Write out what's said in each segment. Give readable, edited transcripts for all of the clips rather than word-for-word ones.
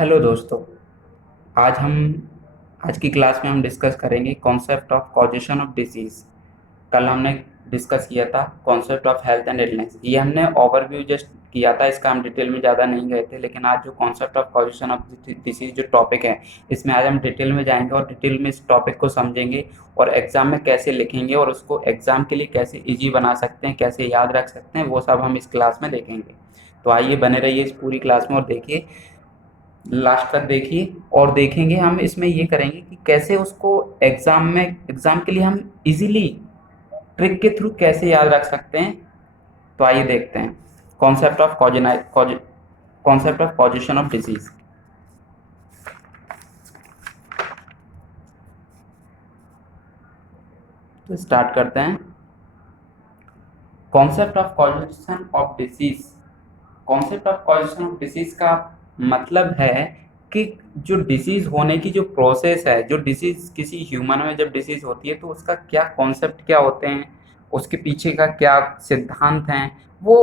Hello दोस्तों। आज हम आज की क्लास में हम डिस्कस करेंगे concept of causation of disease. कल हमने डिस्कस किया था concept of health and illness. ये हमने ओवरव्यू जस्ट किया था, इसका हम डिटेल में ज़्यादा नहीं गए थे। लेकिन आज जो concept of causation of disease जो टॉपिक है, इसमें आज हम डिटेल में जाएंगे और डिटेल में इस टॉपिक को समझेंगे और एग्जाम में कैसे लिखेंगे और उसको एग्जाम के लिए कैसे इजी बना सकते हैं, कैसे याद रख सकते हैं, वो सब हम इस क्लास में देखेंगे। तो आइए बने रहिए इस पूरी क्लास में और देखिए, लास्ट तक देखिए। और देखेंगे हम इसमें ये करेंगे कि कैसे उसको एग्जाम के लिए हम इजीली ट्रिक के थ्रू कैसे याद रख सकते हैं। तो आइए देखते हैं concept of concept of causation of disease. तो स्टार्ट करते हैं। Concept of causation of disease. Concept of causation of disease का मतलब है कि जो डिसीज होने की जो प्रोसेस है, जो डिसीज किसी ह्यूमन में जब डिसीज होती है तो उसका क्या कॉन्सेप्ट क्या होते हैं, उसके पीछे का क्या सिद्धांत हैं। वो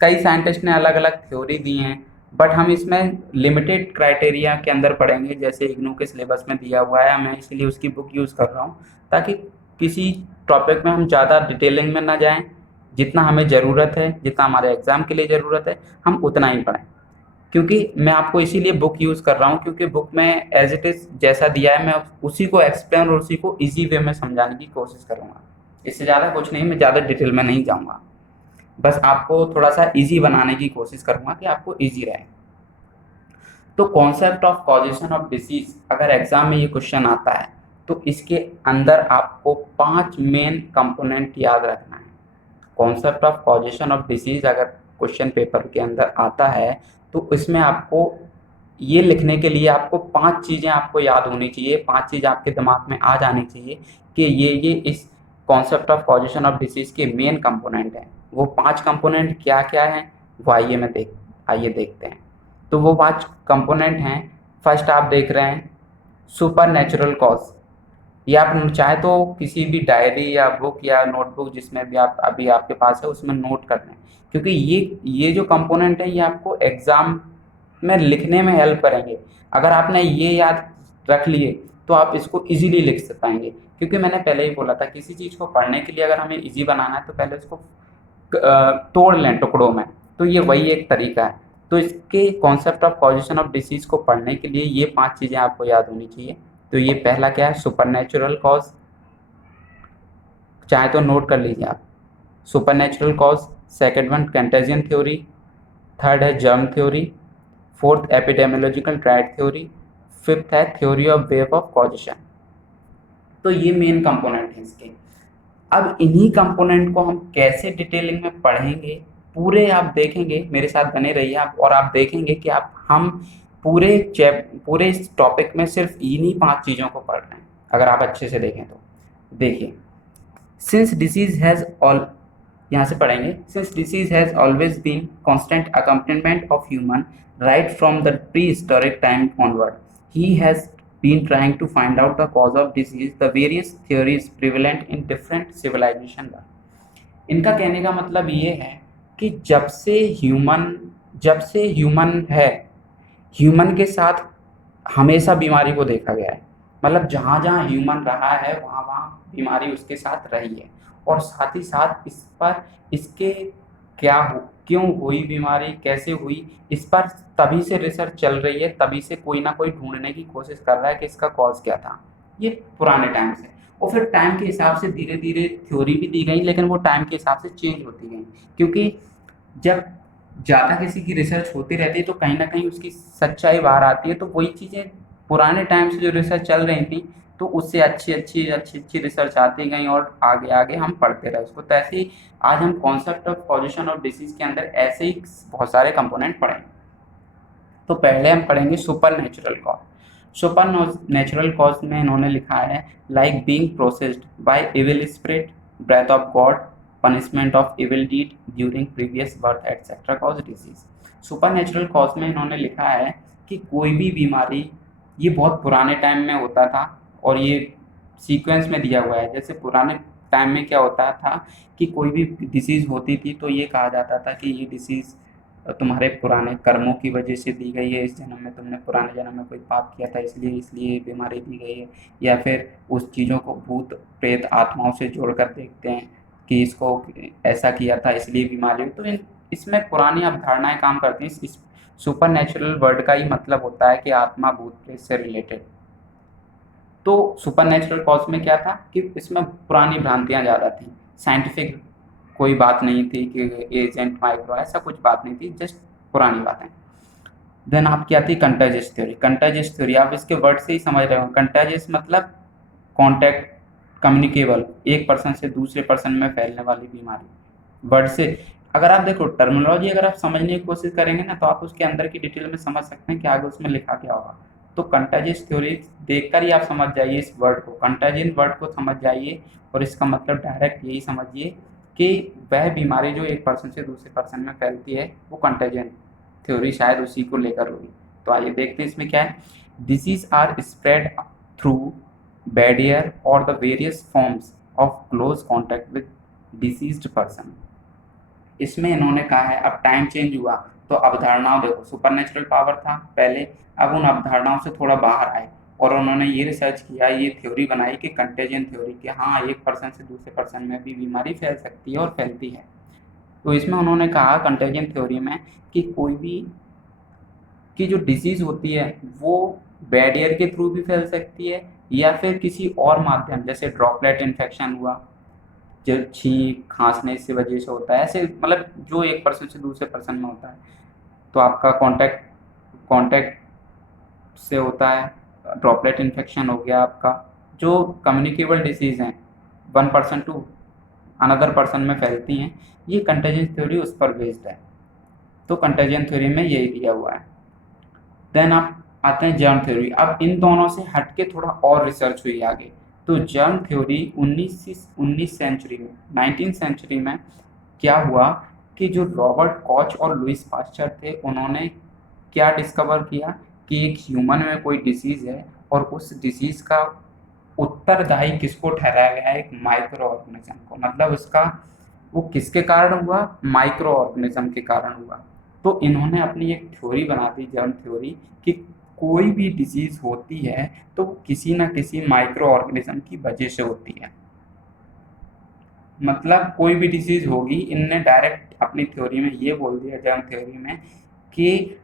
कई साइंटिस्ट ने अलग अलग थ्योरी दी हैं, बट हम इसमें लिमिटेड क्राइटेरिया के अंदर पढ़ेंगे, जैसे इग्नू के सिलेबस में दिया हुआ है। मैं इसलिए उसकी बुक यूज़ कर रहा हूँ ताकि किसी टॉपिक में हम ज़्यादा डिटेलिंग में ना जाएं। जितना हमें ज़रूरत है, जितना हमारे एग्ज़ाम के लिए ज़रूरत है, हम उतना ही पढ़ें। क्योंकि मैं आपको इसीलिए बुक यूज़ कर रहा हूँ, क्योंकि बुक में एज इट इज़ जैसा दिया है मैं उसी को एक्सप्लेन और उसी को इजी वे में समझाने की कोशिश करूँगा। इससे ज़्यादा कुछ नहीं, मैं ज़्यादा डिटेल में नहीं जाऊँगा। बस आपको थोड़ा सा इजी बनाने की कोशिश करूँगा कि आपको इजी रहे। तो concept of causation of disease अगर एग्जाम में ये क्वेश्चन आता है तो इसके अंदर आपको 5 मेन कंपोनेंट याद रखना है। Concept of causation of disease अगर क्वेश्चन पेपर के अंदर आता है तो इसमें आपको ये लिखने के लिए आपको 5 चीज़ें आपको याद होनी चाहिए, 5 चीज़ आपके दिमाग में आ जानी चाहिए कि ये इस concept of causation of disease के मेन कंपोनेंट हैं। वो 5 कंपोनेंट क्या क्या हैं, वो आइए देखते हैं। तो वो 5 कंपोनेंट हैं। फर्स्ट आप देख रहे हैं सुपर नेचुरल कॉज। ये आप चाहे तो किसी भी डायरी या बुक या नोटबुक जिसमें भी आप अभी आपके पास है उसमें नोट कर लें, क्योंकि ये जो कंपोनेंट है ये आपको एग्जाम में लिखने में हेल्प करेंगे। अगर आपने ये याद रख लिए तो आप इसको इजीली लिख पाएंगे। क्योंकि मैंने पहले ही बोला था किसी चीज़ को पढ़ने के लिए अगर हमें इजी बनाना है तो पहले उसको तोड़ लें टुकड़ों में। तो ये वही एक तरीका है। तो इसके concept of causation of disease को पढ़ने के लिए ये 5 चीज़ें आपको याद होनी चाहिए। तो ये पहला क्या है, सुपर नेचुरल कॉज। चाहे तो नोट कर लीजिए आप, super natural cause. Second one contagion theory. Third है germ theory. Fourth epidemiological triad theory. Fifth है theory of wave of causation. तो ये मेन कंपोनेंट है इसके। अब इन्हीं कंपोनेंट को हम कैसे डिटेलिंग में पढ़ेंगे, पूरे आप देखेंगे, मेरे साथ बने रहिए आप, और आप देखेंगे कि आप हम पूरे इस टॉपिक में सिर्फ इन्हीं 5 चीज़ों को पढ़ रहे हैं अगर आप अच्छे से देखें तो। देखिए, सिंस डिसीज हैज़ ऑल यहाँ से पढ़ेंगे, since disease has always been constant accompaniment of human right from the pre historic time onward, he has been trying to find out the cause of disease, the various theories prevalent in different civilization were। इनका कहने का मतलब ये है कि जब से human है, ह्यूमन के साथ हमेशा बीमारी को देखा गया है। मतलब जहाँ जहाँ ह्यूमन रहा है वहाँ वहाँ बीमारी उसके साथ रही है। और साथ ही साथ इस पर इसके क्यों हुई बीमारी, कैसे हुई, इस पर तभी से रिसर्च चल रही है, तभी से कोई ना कोई ढूंढने की कोशिश कर रहा है कि इसका कॉज क्या था। ये पुराने टाइम से। और फिर टाइम के हिसाब से धीरे धीरे थ्योरी भी दी गई, लेकिन वो टाइम के हिसाब से चेंज होती गई। क्योंकि जब ज़्यादा किसी की रिसर्च होती रहती है तो कहीं ना कहीं उसकी सच्चाई बाहर आती है। तो वही चीज़ें पुराने टाइम से जो रिसर्च चल रही थी तो उससे अच्छी रिसर्च आती गई और आगे आगे हम पढ़ते रहे उसको। तो ऐसे ही आज हम concept of causation of disease के अंदर ऐसे ही बहुत सारे कंपोनेंट पढ़ेंगे। तो पहले हम पढ़ेंगे super natural cause. Super natural cause में इन्होंने लिखा है like being processed by evil spirit, breath of God, punishment of evil deed during previous birth etcetera cause disease. Super natural cause में इन्होंने लिखा है कि कोई भी बीमारी, ये बहुत पुराने टाइम में होता था और ये सीक्वेंस में दिया हुआ है। जैसे पुराने टाइम में क्या होता था कि कोई भी डिसीज़ होती थी तो ये कहा जाता था कि ये डिसीज़ तुम्हारे पुराने कर्मों की वजह से दी गई है, इस जन्म में तुमने पुराने जन्म में कोई पाप किया था इसलिए इसलिए ये बीमारी दी गई है, या फिर उस चीज़ों को भूत प्रेत आत्माओं से जोड़कर देखते हैं कि इसको ऐसा किया था इसलिए बीमारी हुई। तो इसमें पुरानी अवधारणाएं काम करती हैं। इस सुपर नेचुरल वर्ड का ही मतलब होता है कि आत्मा भूत प्रेत से रिलेटेड। तो सुपर नेचुरल कॉज में क्या था कि इसमें पुरानी भ्रांतियां ज़्यादा थी, साइंटिफिक कोई बात नहीं थी कि एजेंट माइक्रो, ऐसा कुछ बात नहीं थी, जस्ट पुरानी बातें। देन आपकी आती कंटेजियस थ्योरी। कंटेजियस थ्योरी आप इसके वर्ड से ही समझ रहे हो, कंटेजियस मतलब कॉन्टैक्ट, कम्युनिकेबल, एक पर्सन से दूसरे पर्सन में फैलने वाली बीमारी। वर्ड से अगर आप देखो टर्मिनोलॉजी अगर आप समझने की कोशिश करेंगे ना तो आप उसके अंदर की डिटेल में समझ सकते हैं कि आगे उसमें लिखा क्या होगा। तो कंटेजियस थ्योरी देखकर ही आप समझ जाइए इस वर्ड को, कंटेजियन वर्ड को समझ जाइए और इसका मतलब डायरेक्ट यही समझिए कि वह बीमारी जो एक पर्सन से दूसरे पर्सन में फैलती है वो कंटेजियन थ्योरी शायद उसी को लेकर होगी। तो आइए देखते हैं इसमें क्या है। Disease are spread through bad air और the various forms of close contact with diseased person. इसमें इन्होंने कहा है अब टाइम चेंज हुआ तो अवधारणाओं, देखो सुपरनेचुरल पावर था पहले, अब उन अवधारणाओं से थोड़ा बाहर आए और उन्होंने ये रिसर्च किया, ये थ्योरी बनाई कि कंटेजियन थ्योरी, कि हाँ एक पर्सन से दूसरे पर्सन में भी बीमारी फैल सकती है और फैलती है। तो इसमें उन्होंने कहा कंटेजियन थ्योरी में कि कोई भी की जो डिसीज होती है वो बैड एयर के थ्रू भी फैल सकती है या फिर किसी और माध्यम, जैसे ड्रॉपलेट इन्फेक्शन हुआ जो छींक खांसने से वजह से होता है, ऐसे मतलब जो एक पर्सन से दूसरे पर्सन में होता है। तो आपका कांटेक्ट कांटेक्ट से होता है, ड्रॉपलेट इन्फेक्शन हो गया आपका, जो कम्युनिकेबल डिसीज हैं one person to another person में फैलती हैं, ये कंटेजियन थ्योरी उस पर बेस्ड है। तो कंटेजियन थ्योरी में यही दिया हुआ है। देन आप आते हैं जर्म थ्योरी। अब इन दोनों से हटके थोड़ा और रिसर्च हुई आगे। तो जर्म थ्योरी 19 सेंचुरी में, 19 सेंचुरी में क्या हुआ कि जो रॉबर्ट कॉच और लुइस पास्चर थे उन्होंने क्या डिस्कवर किया कि एक ह्यूमन में कोई डिसीज है और उस डिसीज का उत्तरदायी किसको ठहराया गया है, एक माइक्रो ऑर्गेनिज्म को। मतलब उसका वो किसके कारण हुआ, माइक्रो ऑर्गेनिज्म के कारण हुआ। तो इन्होंने अपनी एक थ्योरी बना दी जर्म थ्योरी कि कोई भी डिजीज होती है तो किसी ना किसी माइक्रो ऑर्गेनिज्म की वजह से होती है। मतलब कोई भी डिसीज होगी, इनने डायरेक्ट अपनी थ्योरी में ये बोल दिया जर्म थ्योरी में कि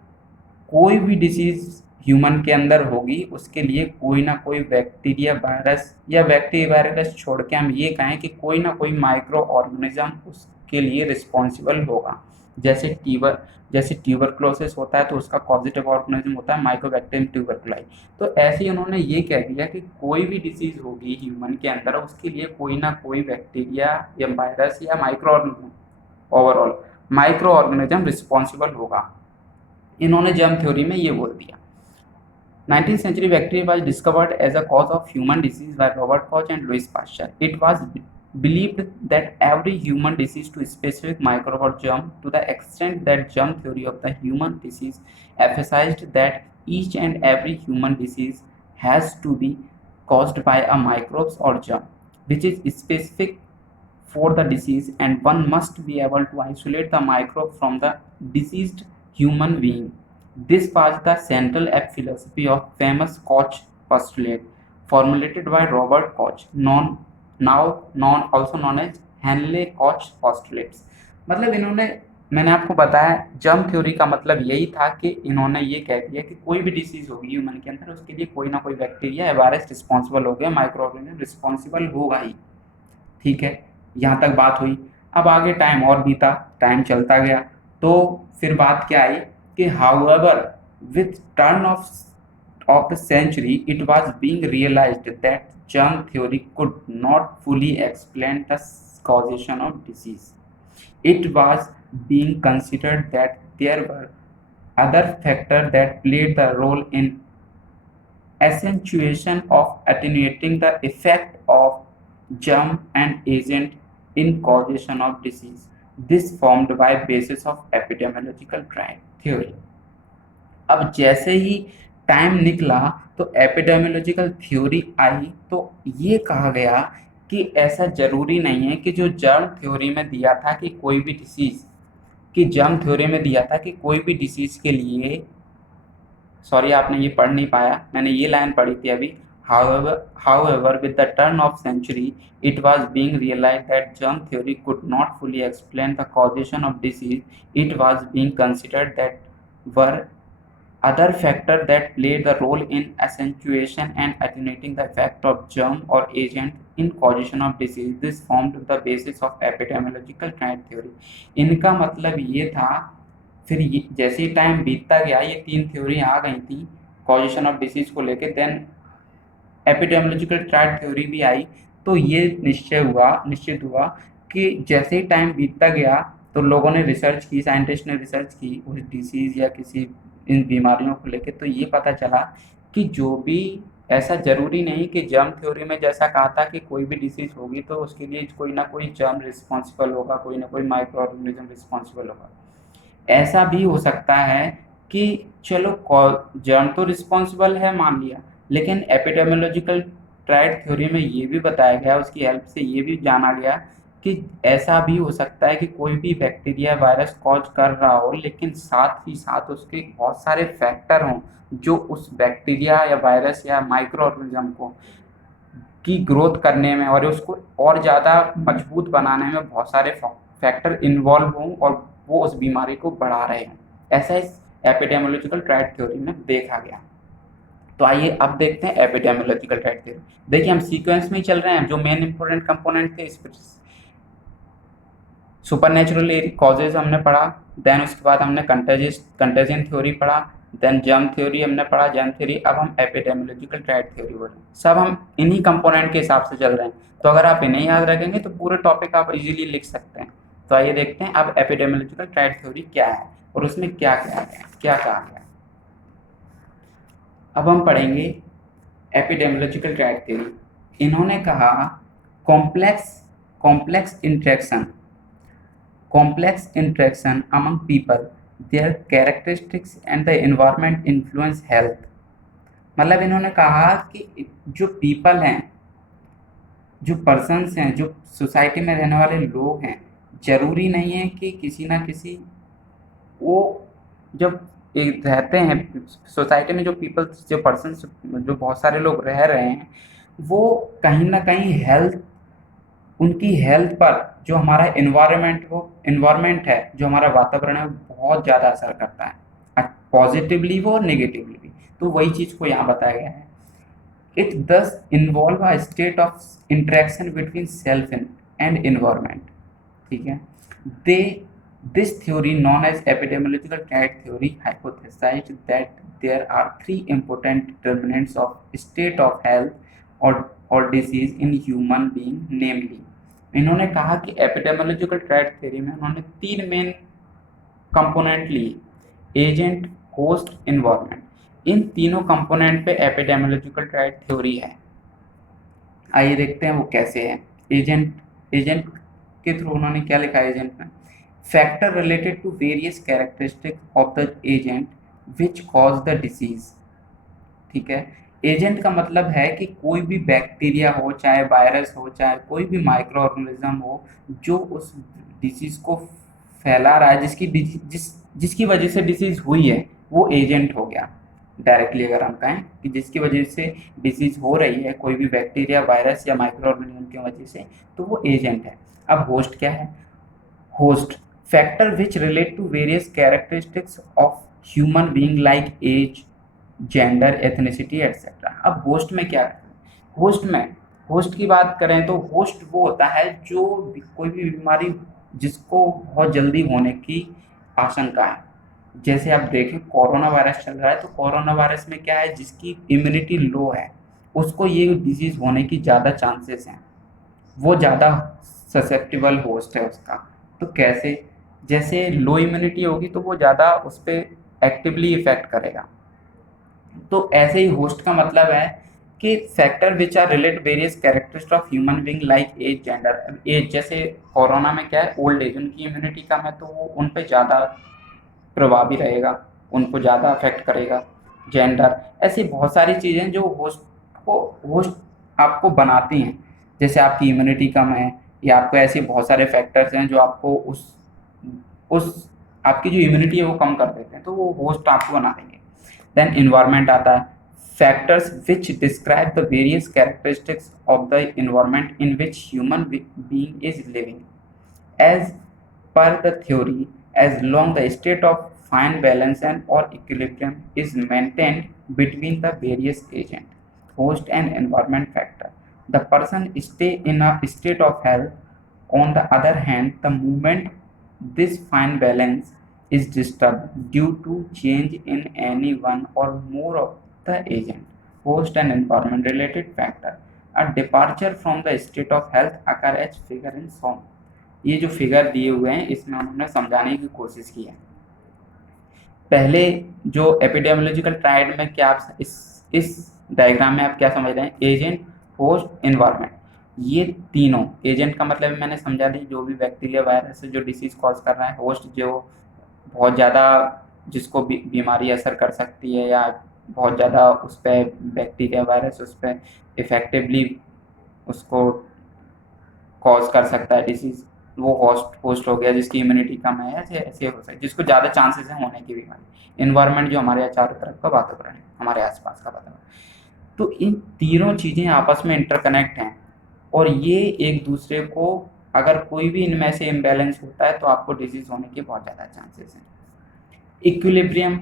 कोई भी डिसीज ह्यूमन के अंदर होगी उसके लिए कोई ना कोई बैक्टीरिया वायरस, या बैक्टीरिया वायरस छोड़ के हम ये कहें कि कोई ना कोई माइक्रो ऑर्गेनिज्म उसके लिए रिस्पॉन्सिबल होगा। जैसे ट्यूबरक्लोसिस होता है तो उसका पॉजिटिव ऑर्गेनिज्म होता है माइकोबैक्टीरियम ट्यूबरकुलाई। तो ऐसे ही उन्होंने ये कह दिया कि कोई भी डिसीज होगी ह्यूमन के अंदर उसके लिए कोई ना कोई बैक्टीरिया या वायरस या micro organism, overall micro organism responsible होगा। इन्होंने जर्म थ्योरी में ये बोल दिया। 19th century bacteria was discovered as a cause of human disease by Robert Koch and Louis Pasteur. It was believed that every human disease to specific microbe or germ, to the extent that germ theory of the human disease emphasized that each and every human disease has to be caused by a microbes or germ, which is specific for the disease, and one must be able to isolate the microbe from the diseased human being. This was the central philosophy of famous Koch postulate formulated by Robert Koch, also known as Henle Koch postulates। मतलब इन्होंने, मैंने आपको बताया germ theory का मतलब यही था कि इन्होंने ये कह दिया कि कोई भी डिसीज होगी ह्यूमन के अंदर उसके लिए कोई ना कोई बैक्टीरिया या वायरस रिस्पॉन्सिबल हो गया, माइक्रो ऑर्गेनिज्म रिस्पॉन्सिबल होगा ही। ठीक है, यहाँ तक बात हुई। अब आगे टाइम और बीता, टाइम चलता गया, तो फिर बात क्या आई कि however with turn of the century it was being realised that germ theory could not fully explain the causation of disease. It was being considered that there were other factors that played the role in accentuation of attenuating the effect of germ and agent in causation of disease. This formed by basis of epidemiological theory. अब जैसे ही time निकला तो epidemiological theory आई, तो ये कहा गया कि ऐसा जरूरी नहीं है कि जो जर्म थ्योरी में दिया था कि कोई भी डिसीज कि जर्म थ्योरी में दिया था कि कोई भी डिसीज के लिए, सॉरी आपने ये पढ़ नहीं पाया, मैंने ये लाइन पढ़ी थी अभी। However, with the turn of century, it was being realized that germ theory could not fully explain the causation of disease. It was being considered that were other factors that played the role in accentuation and attenuating the effect of germ or agent in causation of disease. This formed the basis of epidemiological trend theory. इनका मतलब ये था, फिर जैसे ही time बीतता गया ये तीन थ्योरी आ गई थी कॉजेशन ऑफ डिसीज को लेके, देन एपिडेमियोलॉजिकल ट्रायड थ्योरी भी आई। तो ये निश्चित हुआ कि जैसे ही टाइम बीतता गया तो लोगों ने रिसर्च की, साइंटिस्ट ने रिसर्च की उस डिसीज या किसी इन बीमारियों को लेके, तो ये पता चला कि जो भी, ऐसा जरूरी नहीं कि जर्म थ्योरी में जैसा कहा था कि कोई भी डिसीज होगी तो उसके लिए कोई ना कोई जर्म रिस्पॉन्सिबल होगा, कोई ना कोई माइक्रो ऑर्गेनिज्म रिस्पॉन्सिबल होगा। ऐसा भी हो सकता है कि चलो जर्म तो रिस्पॉन्सिबल है मान लिया, लेकिन एपिडेमियोलॉजिकल ट्रायड थ्योरी में ये भी बताया गया, उसकी हेल्प से ये भी जाना गया कि ऐसा भी हो सकता है कि कोई भी बैक्टीरिया वायरस कॉज कर रहा हो, लेकिन साथ ही साथ उसके बहुत सारे फैक्टर हों जो उस बैक्टीरिया या वायरस या माइक्रो ऑर्गेनिज्म को की ग्रोथ करने में और उसको और ज़्यादा मजबूत बनाने में बहुत सारे फैक्टर इन्वॉल्व हों और वो उस बीमारी को बढ़ा रहे हैं। ऐसा इस एपिडेमियोलॉजिकल ट्रायड थ्योरी में देखा गया। तो आइए अब देखते हैं एपिडेमियोलॉजिकल ट्रायड थ्योरी। देखिए हम सीक्वेंस में ही चल रहे हैं, जो मेन इंपॉर्टेंट कंपोनेंट थे इस सुपरनेचुरल कॉजेज हमने पढ़ा, देन उसके बाद हमने कंटेजियन थ्योरी पढ़ा, देन जर्म थ्योरी हमने पढ़ा, जर्म थ्योरी, अब हम एपिडेमियोलॉजिकल ट्रायड थ्योरी पढ़ रहे हैं। सब हम इन्हीं कंपोनेंट के हिसाब से चल रहे हैं, तो अगर आप इन्हें याद रखेंगे तो पूरे टॉपिक आप इजीली लिख सकते हैं। तो आइए देखते हैं अब एपिडेमियोलॉजिकल ट्रायड थ्योरी क्या है और उसमें क्या क्या है, क्या कहा गया। अब हम पढ़ेंगे एपिडेमियोलॉजिकल ट्रायड थ्योरी। इन्होंने कहा complex interaction among people, their characteristics and the environment influence health। मतलब इन्होंने कहा कि जो पीपल हैं, जो पर्सन्स हैं, जो सोसाइटी में रहने वाले लोग हैं, जरूरी नहीं है कि किसी ना किसी, वो जब एक रहते हैं सोसाइटी में, जो पीपल, जो पर्सन्स, जो बहुत सारे लोग रह रहे हैं, वो कहीं ना कहीं उनकी हेल्थ पर जो हमारा इन्वायरमेंट है, जो हमारा वातावरण है, वो बहुत ज़्यादा असर करता है, पॉजिटिवली वो और नेगेटिवली भी। तो वही चीज़ को यहाँ बताया गया है। इट दस involve a state of interaction between self and environment. ठीक है। दे this theory known as epidemiological trend theory hypothesized that there are three important determinants of state of health or disease in human being, namely, इन्होंने कहा कि epidemiological triad theory में उन्होंने तीन main component लिए, agent, host, environment. इन तीनों component पे epidemiological triad theory है। आइए देखते हैं वो कैसे है। एजेंट के थ्रू उन्होंने क्या लिखा है एजेंट में, factor related to various characteristics of the agent which cause the disease. ठीक है। एजेंट का मतलब है कि कोई भी बैक्टीरिया हो, चाहे वायरस हो, चाहे कोई भी माइक्रो ऑर्गेनिज्म हो, जो उस डिसीज को फैला रहा है, जिसकी वजह से डिसीज हुई है, वो एजेंट हो गया। डायरेक्टली अगर हम कहें कि जिसकी वजह से डिसीज हो रही है, कोई भी बैक्टीरिया, वायरस या माइक्रो ऑर्गेनिज्म की वजह से, तो वो एजेंट है। अब होस्ट क्या है? Host factor which relate to various characteristics of human being like age, gender, ethnicity etcetera. अब होस्ट में क्या है? होस्ट की बात करें तो होस्ट वो होता है जो कोई भी बीमारी जिसको बहुत जल्दी होने की आशंका है। जैसे आप देखें कोरोना वायरस चल रहा है, तो कोरोना वायरस में क्या है, जिसकी इम्यूनिटी लो है उसको ये डिजीज होने की ज़्यादा चांसेस हैं, वो ज़्यादा ससेप्टिबल होस्ट है उसका। तो कैसे? जैसे लो इम्यूनिटी होगी तो वो ज़्यादा उस पर एक्टिवली इफेक्ट करेगा। तो ऐसे ही होस्ट का मतलब है कि factor which are relate various characteristics of human being like age, gender. Age जैसे कोरोना में क्या है, ओल्ड एज, उनकी इम्यूनिटी कम है तो वो उन पे ज़्यादा प्रभावी रहेगा, उनको ज़्यादा अफेक्ट करेगा। जेंडर, ऐसी बहुत सारी चीज़ें जो होस्ट आपको बनाती हैं। जैसे आपकी इम्यूनिटी कम है, या आपको ऐसे बहुत सारे फैक्टर्स हैं जो आपको उस आपकी जो इम्यूनिटी है वो कम कर देते हैं, तो वो होस्ट आपको बना देंगे। देन इन्वायरमेंट आता है, factors which describe the various characteristics of the environment in which human being is living. As per the theory, as long the state of fine balance and or equilibrium is maintained between the various agent, host and environment factor, the person stay in a state of health. On the other hand, the moment this fine balance is disturbed due to change in any one or more of the agent, host and environment related factor, a departure from the state of health occur as figure in sum। ये जो figure दिए हुए हैं इसमें उन्होंने समझाने की कोशिश की है। पहले जो एपिडेमियोलॉजिकल ट्रायड में क्या आप इस डायग्राम में आप क्या समझ रहे हैं, एजेंट, होस्ट, एनवायरनमेंट, ये तीनों, एजेंट का मतलब मैंने समझा दी जो भी बैक्टीरिया वायरस जो डिसीज कॉज कर रहा है, होस्ट जो बहुत ज़्यादा जिसको बीमारी असर कर सकती है या बहुत ज़्यादा उस पर बैक्टीरिया वायरस उस पर इफेक्टिवली उसको कॉज कर सकता है डिसीज, वो होस्ट हो गया जिसकी इम्यूनिटी कम है, ऐसे ऐसे हो सकता है जिसको ज़्यादा चांसेस है होने की बीमारी। इन्वायरमेंट जो हमारे चारों तरफ का वातावरण है, हमारे आसपास का वातावरण। तो इन तीनों चीज़ें आपस में इंटरकनेक्ट हैं और ये एक दूसरे को, अगर कोई भी इनमें से इम्बैलेंस होता है तो आपको डिजीज होने के बहुत ज़्यादा चांसेस हैं। इक्विलिब्रियम,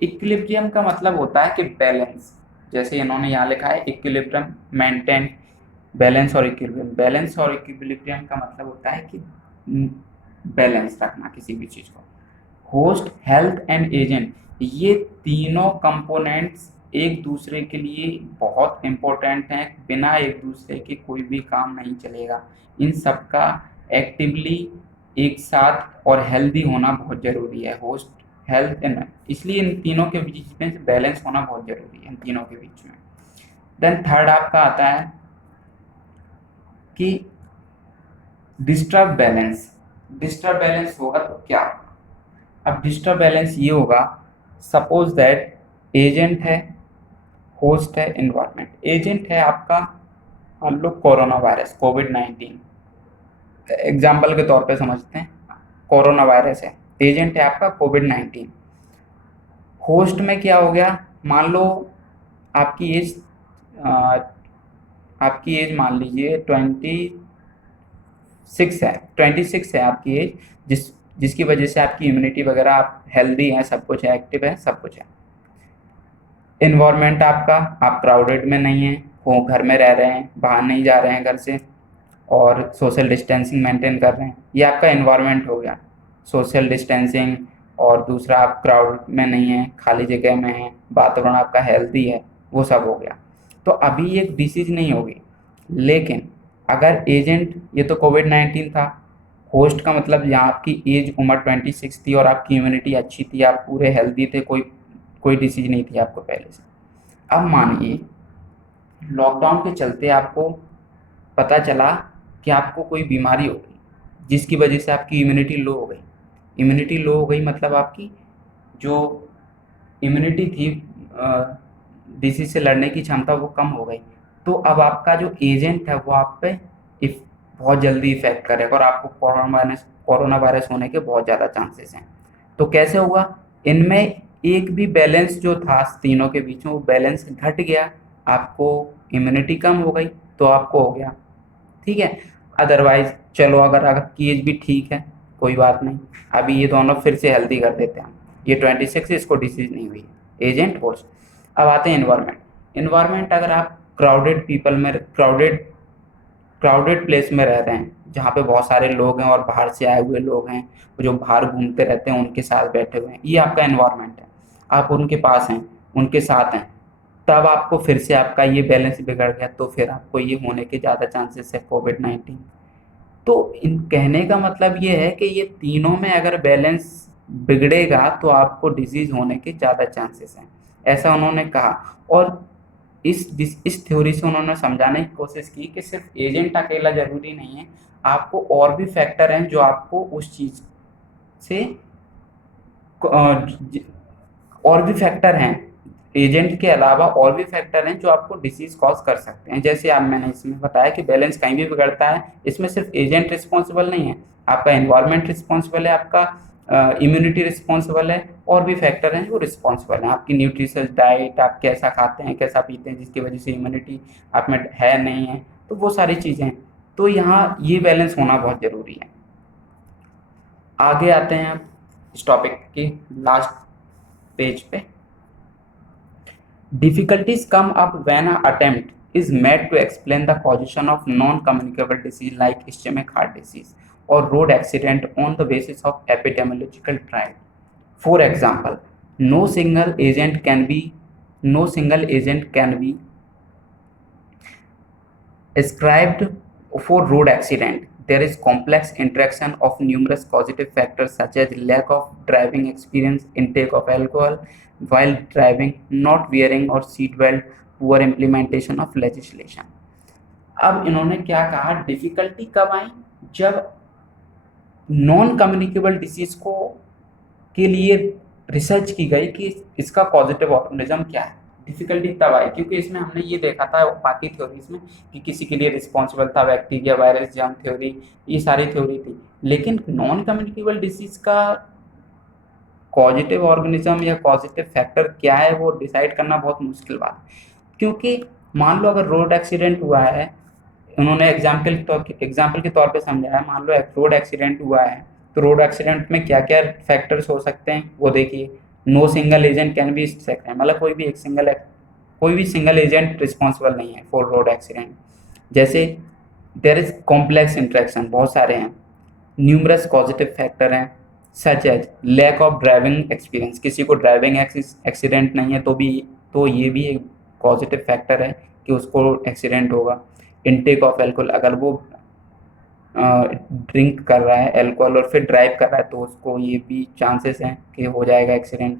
इक्विलिब्रियम का मतलब होता है कि बैलेंस, जैसे इन्होंने यहाँ लिखा है इक्विलिब्रियम मेंटेन, बैलेंस और इक्विलिब्रियम। बैलेंस और इक्विलिब्रियम का मतलब होता है कि बैलेंस रखना किसी भी चीज़ को। होस्ट, हेल्थ एंड एजेंट, ये तीनों कंपोनेंट्स एक दूसरे के लिए बहुत इम्पोर्टेंट हैं, बिना एक दूसरे के कोई भी काम नहीं चलेगा। इन सब का एक्टिवली एक साथ और हेल्दी होना बहुत ज़रूरी है, होस्ट, हेल्थ एंड, इसलिए इन तीनों के बीच में बैलेंस होना बहुत ज़रूरी है, इन तीनों के बीच में। देन थर्ड आपका आता है कि डिस्टर्ब बैलेंस। डिस्टर्ब बैलेंस होगा तो क्या, अब डिस्टर्ब बैलेंस ये होगा, सपोज दैट एजेंट है, होस्ट है, एनवायरनमेंट। एजेंट है आपका मान लो कोरोना वायरस, कोविड-19 एग्जाम्पल के तौर पे समझते हैं, कोरोना वायरस है, एजेंट है आपका कोविड-19। होस्ट में क्या हो गया, मान लो आपकी एज मान लीजिए 26 है, 26 है आपकी एज, जिसकी वजह से आपकी इम्यूनिटी वगैरह, आप हेल्दी हैं, सब कुछ है, एक्टिव है, सब कुछ है। इन्वायरमेंट आपका, आप क्राउडेड में नहीं हैं, वो घर में रह रहे हैं, बाहर नहीं जा रहे हैं घर से, और सोशल डिस्टेंसिंग मेंटेन कर रहे हैं, ये आपका इन्वायरमेंट हो गया, सोशल डिस्टेंसिंग। और दूसरा आप क्राउड में नहीं है, खाली जगह में है, वातावरण आपका हेल्दी है, वो सब हो गया। तो अभी एक डिसीज नहीं होगी, लेकिन अगर एजेंट, ये तो कोविड-19 था, होस्ट का मतलब यहाँ आपकी एज उम्र 26 थी और आपकी इम्यूनिटी अच्छी थी, आप पूरे हेल्दी थे, कोई डिसीज नहीं थी आपको पहले से। अब मानिए लॉकडाउन के चलते आपको पता चला कि आपको कोई बीमारी हो गई जिसकी वजह से आपकी इम्यूनिटी लो हो गई। इम्यूनिटी लो हो गई मतलब आपकी जो इम्यूनिटी थी, डिसीज से लड़ने की क्षमता वो कम हो गई। तो अब आपका जो एजेंट है वो आप पे बहुत जल्दी इफेक्ट करेगा और आपको कोरोना वायरस होने के बहुत ज़्यादा चांसेस हैं। तो कैसे होगा, इनमें एक भी बैलेंस जो था तीनों के बीच में, वो बैलेंस घट गया, आपको इम्यूनिटी कम हो गई तो आपको हो गया, ठीक है। अदरवाइज चलो अगर आपकी एज भी ठीक है, कोई बात नहीं, अभी ये दोनों फिर से हेल्दी कर देते हैं, ये 26 इसको डिसीज नहीं हुई, एजेंट, होस्ट। अब आते हैं एनवायरनमेंट। एनवायरनमेंट, अगर आप क्राउडेड पीपल में, क्राउडेड प्लेस में रह रहे हैं जहाँ पे बहुत सारे लोग हैं और बाहर से आए हुए लोग हैं, जो बाहर घूमते रहते हैं, उनके साथ बैठे हुए हैं, ये आपका एनवायरनमेंट है, आप उनके पास हैं, उनके साथ हैं, तब आपको फिर से आपका ये बैलेंस बिगड़ गया, तो फिर आपको ये होने के ज़्यादा चांसेस है, कोविड-19। तो इन कहने का मतलब ये है कि ये तीनों में अगर बैलेंस बिगड़ेगा तो आपको डिजीज होने के ज़्यादा चांसेस हैं, ऐसा उन्होंने कहा। और इस थ्योरी से उन्होंने समझाने की कोशिश की कि सिर्फ एजेंट अकेला जरूरी नहीं है, आपको और भी फैक्टर हैं जो आपको उस चीज़ से, और भी फैक्टर हैं, एजेंट के अलावा और भी फैक्टर हैं जो आपको डिसीज कॉज कर सकते हैं। जैसे आप, मैंने इसमें बताया कि बैलेंस कहीं भी बिगड़ता है, इसमें सिर्फ एजेंट रिस्पॉन्सिबल नहीं है, आपका एनवायरनमेंट रिस्पॉन्सिबल है, आपका इम्यूनिटी रिस्पॉन्सिबल है, और भी फैक्टर हैं जो रिस्पॉन्सिबल हैं, आपकी न्यूट्रिशियस डाइट, आप कैसा खाते हैं कैसा पीते हैं जिसकी वजह से इम्यूनिटी आप में है नहीं है, तो वो सारी चीज़ें हैं। तो यहाँ ये बैलेंस होना बहुत ज़रूरी है। आगे आते हैं आप इस टॉपिक के लास्ट पेज पे। Difficulties come up when an attempt is made to explain the causation of non-communicable disease like ischemic heart disease or road accident on the basis of epidemiological trial. For example, no single agent can be ascribed for road accident. There is complex interaction of numerous causative factors such as lack of driving experience, intake of alcohol while driving, not wearing or seat belt, poor implementation of legislation. अब इन्होंने क्या कहा, difficulty कब आई, जब non communicable disease को के लिए research की गई कि इसका पॉजिटिव ऑर्गेनिज्म क्या है। डिफिकल्टी तब आई क्योंकि इसमें हमने ये देखा था बाकी थ्योरीज में कि किसी के लिए रिस्पॉन्सिबल था बैक्टीरिया, वायरस, जर्म थ्योरी, ये सारी थ्योरी थी, लेकिन नॉन कम्युनिकेबल डिसीज का पॉजिटिव ऑर्गेनिज्म या पॉजिटिव फैक्टर क्या है वो डिसाइड करना बहुत मुश्किल बात है। क्योंकि मान लो अगर रोड एक्सीडेंट हुआ है, उन्होंने एग्जाम्पल के तौर पे समझाया, मान लो एक रोड एक्सीडेंट हुआ है, तो रोड एक्सीडेंट में क्या क्या फैक्टर्स हो सकते हैं वो देखिए। No single agent can be सकते हैं, मतलब कोई भी सिंगल एजेंट रिस्पॉन्सिबल नहीं है फॉर रोड एक्सीडेंट। जैसे देर इज कॉम्प्लेक्स इंट्रैक्शन, बहुत सारे हैं, न्यूमरस पॉजिटिव फैक्टर हैं such as lack of driving experience, किसी को ड्राइविंग एक्सीडेंट नहीं है तो ये भी एक पॉजिटिव फैक्टर है कि उसको एक्सीडेंट होगा। इनटेक ऑफ एल्कोहल, अगर वो ड्रिंक कर रहा है एल्कोहल और फिर ड्राइव कर रहा है तो उसको ये भी चांसेस हैं कि हो जाएगा accident.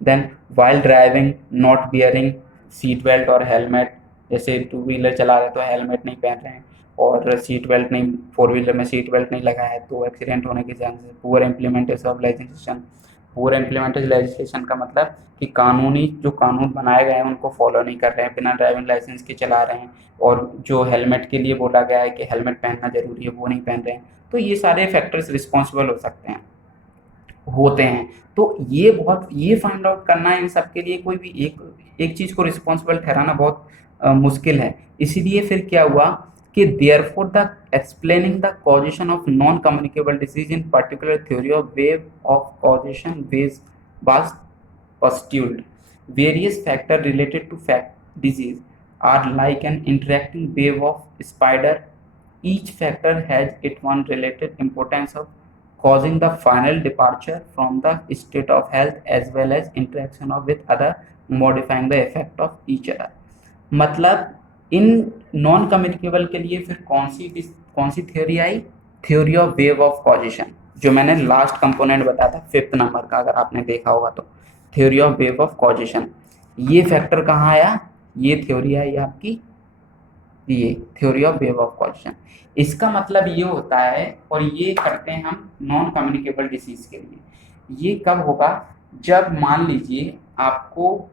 Then while driving not bearing seat belt और हेलमेट, जैसे टू व्हीलर चला रहे तो हेलमेट नहीं पहन रहे हैं और सीट बेल्ट नहीं, फोर व्हीलर में सीट बेल्ट नहीं लगाया है तो एक्सीडेंट होने के chances. Poor implementation of legislation, poor implementation legislation का मतलब कि कानूनी जो कानून बनाए गए हैं उनको फॉलो नहीं कर रहे हैं, बिना ड्राइविंग लाइसेंस के चला रहे हैं, और जो हेलमेट के लिए बोला गया है कि हेलमेट पहनना जरूरी है वो नहीं पहन रहे हैं, तो ये सारे फैक्टर्स रिस्पॉन्सिबल हो सकते हैं, होते हैं। तो ये फाइंड आउट करना इन सब के लिए कोई भी एक चीज़ को रिस्पॉन्सिबल ठहराना बहुत मुश्किल है। इसीलिए फिर क्या हुआ कि therefore the explaining the causation of non communicable disease in particular theory of wave of causation ways was postuled. Various factors related to disease are like an interacting wave of spider. Each factor has its own related importance of causing the final departure from the state of health as well as interaction of with other modifying the effect of each other. मतलब in non communicable के लिए फिर कौन सी theory आई, theory of wave of causation, जो मैंने last component बताया था 5th नंबर का, अगर आपने देखा होगा तो theory of wave of causation. ये फैक्टर कहाँ आया, ये थ्योरी आई आपकी, ये theory of wave of causation. इसका मतलब ये होता है, और ये करते हैं हम नॉन कम्युनिकेबल डिसीज के लिए। ये कब होगा, जब मान लीजिए आपको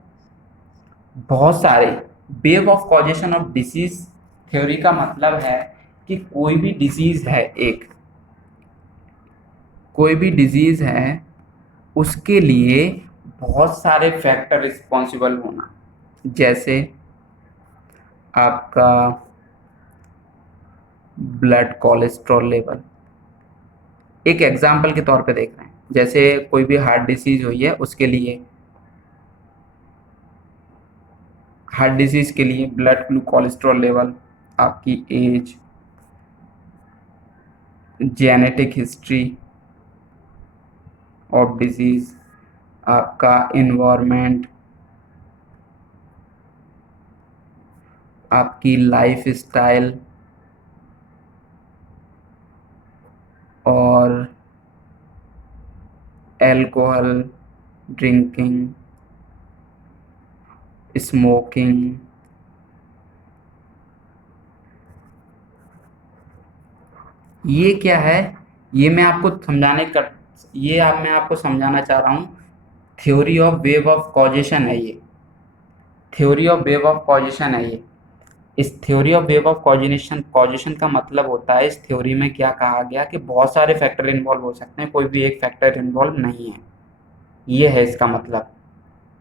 बहुत सारे wave of causation of disease, theory का मतलब है कि कोई भी डिजीज है, कोई भी डिजीज है उसके लिए बहुत सारे फैक्टर रिस्पॉन्सिबल होना। जैसे आपका ब्लड कोलेस्ट्रॉल लेवल, एक एग्जाम्पल के तौर पे देख रहे हैं, जैसे कोई भी हार्ट डिसीज हुई है उसके लिए, हार्ट डिजीज के लिए ब्लड कोलेस्ट्रॉल लेवल, आपकी age, genetic history of disease, आपका इन्वायरमेंट, आपकी लाइफ स्टाइल, और एल्कोहल ड्रिंकिंग, स्मोकिंग, ये क्या है, ये मैं आपको समझाना चाह रहा हूँ। Theory of wave of causation है ये, theory of wave of causation है ये। इस थ्योरी ऑफ वेव ऑफ कॉजिनेशन, कॉजिनेशन का मतलब होता है, इस थ्योरी में क्या कहा गया कि बहुत सारे फैक्टर इन्वॉल्व हो सकते हैं, कोई भी एक फैक्टर इन्वॉल्व नहीं है, ये है इसका मतलब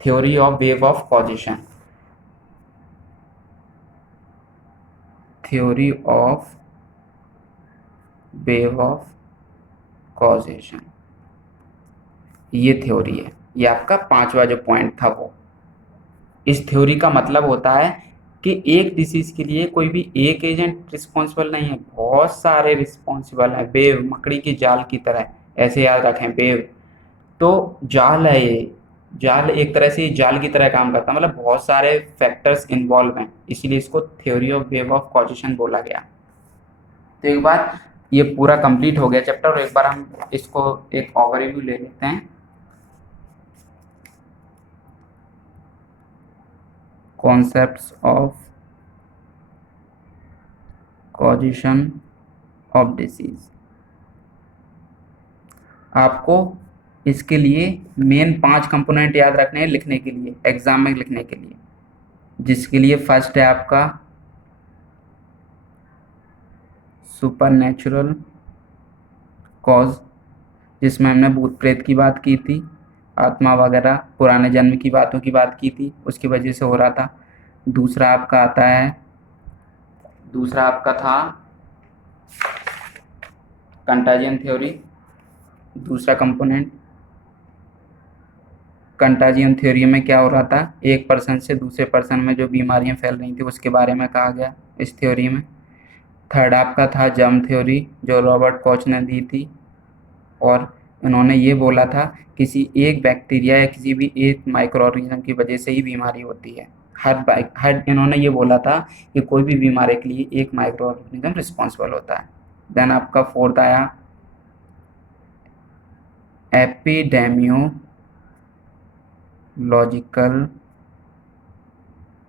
theory of wave of causation. Theory of wave of causation, ये थ्योरी है, ये आपका पांचवा जो पॉइंट था वो। इस थ्योरी का मतलब होता है कि एक डिसीज के लिए कोई भी एक एजेंट रिस्पॉन्सिबल नहीं है, बहुत सारे रिस्पॉन्सिबल हैं, वेव मकड़ी की जाल की तरह, ऐसे याद रखें वेव। तो जाल है ये, जाल एक तरह से जाल की तरह काम करता है, मतलब बहुत सारे फैक्टर्स इन्वॉल्व हैं, इसीलिए इसको theory of wave of causation बोला गया। तो एक बार ये पूरा कंप्लीट हो गया चैप्टर, और एक बार हम इसको एक ओवरव्यू ले लेते हैं। Concepts of causation of disease. आपको इसके लिए मेन 5 कंपोनेंट याद रखने हैं लिखने के लिए, एग्जाम में लिखने के लिए, जिसके लिए फर्स्ट है आपका सुपरनैचुरल कॉज, जिसमें हमने भूत प्रेत की बात की थी, आत्मा वगैरह पुराने जन्म की बातों की बात की थी, उसकी वजह से हो रहा था। दूसरा आपका आता है, दूसरा आपका था कंटाजियन थ्योरी, दूसरा कंपोनेंट। कंटाजियन थ्योरी में क्या हो रहा था, एक पर्सन से दूसरे पर्सन में जो बीमारियां फैल रही थी उसके बारे में कहा गया इस थ्योरी में। थर्ड आपका था जर्म थ्योरी, जो रॉबर्ट कॉच ने दी थी, और इन्होंने ये बोला था किसी एक बैक्टीरिया या किसी भी एक माइक्रो ऑर्गेनिज्म की वजह से ही बीमारी होती है। हर इन्होंने ये बोला था कि कोई भी बीमारी के लिए एक माइक्रो ऑर्गेनिज्म रिस्पॉन्सिबल होता है। देन आपका फोर्थ आया एपिडेमियोलॉजिकल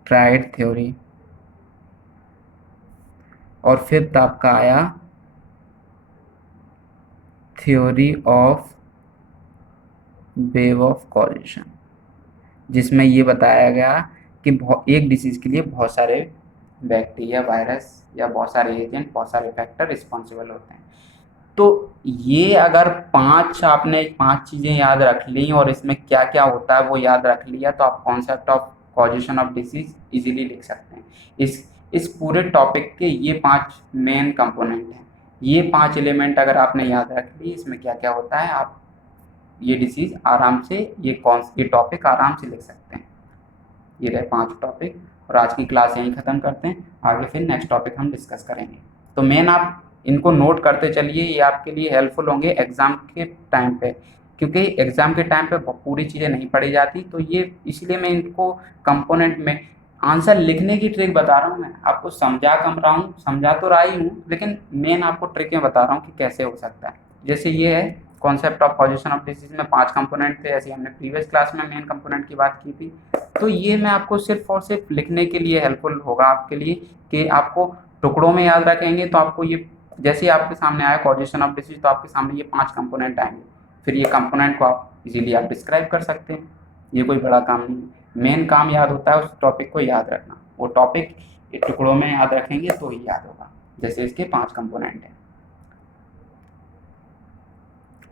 ट्रायड थ्योरी, और फिफ्थ आपका आया थ्योरी ऑफ वेव ऑफ कॉजिशन, जिसमें ये बताया गया कि एक डिसीज के लिए बहुत सारे बैक्टीरिया, वायरस या बहुत सारे एजेंट, बहुत सारे फैक्टर रिस्पॉन्सिबल होते हैं। तो ये अगर 5 आपने 5 चीज़ें याद रख ली और इसमें क्या क्या होता है वो याद रख लिया, तो आप concept of causation of disease easily लिख सकते हैं। इस पूरे टॉपिक के ये 5 मेन कंपोनेंट हैं, ये 5 एलिमेंट अगर आपने याद रख ली इसमें क्या क्या होता है, आप ये डिसीज आराम से, ये टॉपिक आराम से लिख सकते हैं। ये रहे 5 टॉपिक, और आज की क्लास यहीं ख़त्म करते हैं, आगे फिर नेक्स्ट टॉपिक हम डिस्कस करेंगे। तो मेन आप इनको नोट करते चलिए, ये आपके लिए हेल्पफुल होंगे एग्ज़ाम के टाइम पे, क्योंकि एग्ज़ाम के टाइम पे पूरी चीज़ें नहीं पढ़ी जाती, तो ये इसलिए मैं इनको कंपोनेंट में आंसर लिखने की ट्रिक बता रहा हूँ। मैं आपको समझा कम रहा हूँ, समझा तो रहा ही हूँ, लेकिन मेन आपको ट्रिक में बता रहा हूँ कि कैसे हो सकता है। जैसे ये है concept of causation of disease में 5 कंपोनेंट थे, ऐसे हमने प्रीवियस क्लास में मेन कंपोनेंट की बात की थी। तो ये मैं आपको सिर्फ और सिर्फ लिखने के लिए हेल्पफुल होगा आपके लिए, कि आपको टुकड़ों में याद रखेंगे तो आपको ये जैसे ही आपके सामने आया कॉजिशन ऑफ डिसीज, तो आपके सामने ये 5 कंपोनेंट आएंगे, फिर ये कंपोनेंट को आप इजीली आप डिस्क्राइब कर सकते हैं। ये कोई बड़ा काम नहीं है, मेन काम याद होता है उस टॉपिक को याद रखना, वो टॉपिक टुकड़ों में याद रखेंगे तो ही याद होगा, जैसे इसके 5 कंपोनेंट हैं।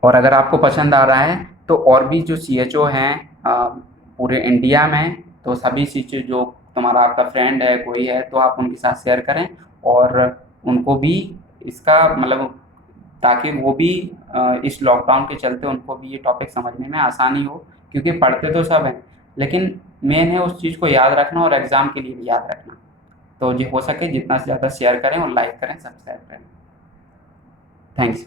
और अगर आपको पसंद आ रहा है तो और भी जो CHO हैं पूरे इंडिया में, तो सभी CHO जो तुम्हारा आपका फ्रेंड है कोई है, तो आप उनके साथ शेयर करें, और उनको भी इसका मतलब, ताकि वो भी इस लॉकडाउन के चलते उनको भी ये टॉपिक समझने में आसानी हो, क्योंकि पढ़ते तो सब हैं, लेकिन मेन है उस चीज़ को याद रखना और एग्ज़ाम के लिए भी याद रखना। तो जो हो सके जितना से ज़्यादा शेयर करें और लाइक करें, सब्सक्राइब करें। थैंक्स।